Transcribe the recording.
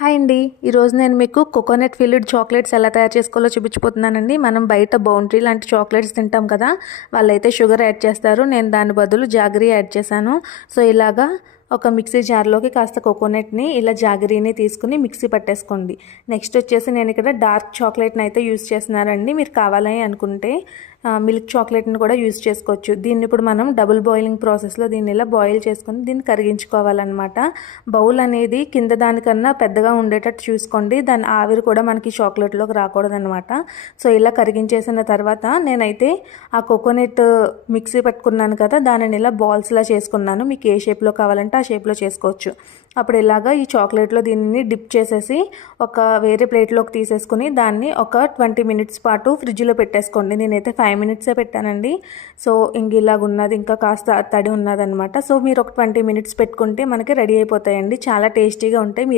Hi అండి. ఈరోజు నేను మీకు కోకోనట్ ఫిల్డ్ చాక్లెట్స్ ఎలా తయారు చేసుకోవాలో చూపించబోతున్నానండి. మనం బయట బౌండరీ లాంటి చాక్లెట్స్ తింటాం కదా, వాళ్ళైతే షుగర్ యాడ్ చేస్తారు. నేను దాని బదులు జాగరీ యాడ్ చేశాను. సో ఇలాగా ఒక మిక్సీ జార్లోకి కాస్త కోకోనట్ని ఇలా జాగరీని తీసుకుని మిక్సీ పట్టేసుకోండి. నెక్స్ట్ వచ్చేసి నేను ఇక్కడ డార్క్ చాక్లెట్ని అయితే యూస్ చేస్తున్నానండి. మీరు కావాలని అనుకుంటే మిల్క్ చాక్లెట్ని కూడా యూస్ చేసుకోవచ్చు. దీన్ని ఇప్పుడు మనం డబుల్ బాయిలింగ్ ప్రాసెస్లో దీన్ని ఇలా బాయిల్ చేసుకుని దీన్ని కరిగించుకోవాలన్నమాట. బౌల్ అనేది కింద దానికన్నా పెద్దగా ఉండేటట్టు చూసుకోండి. దాని ఆవిరి కూడా మనకి చాక్లెట్లోకి రాకూడదనమాట. సో ఇలా కరిగించేసిన తర్వాత నేనైతే ఆ కోకోనట్ మిక్సీ పట్టుకున్నాను కదా, దానిని ఇలా బాల్స్లా చేసుకున్నాను. మీకు ఏ షేప్లో కావాలంటే ఆ షేప్లో చేసుకోవచ్చు. అప్పుడు ఇలాగా ఈ చాక్లెట్లో దీనిని డిప్ చేసేసి ఒక వేరే ప్లేట్లోకి తీసేసుకుని దాన్ని ఒక 20 మినిట్స్ పాటు ఫ్రిడ్జ్లో పెట్టేసుకోండి. నేనైతే 5 మినిట్సే పెట్టానండి. సో ఇంక ఇలాగ ఉన్నది, ఇంకా కాస్త తడి ఉన్నదనమాట. సో మీరు ఒక 20 మినిట్స్ పెట్టుకుంటే మనకి రెడీ అయిపోతాయండి. చాలా టేస్టీగా ఉంటాయి.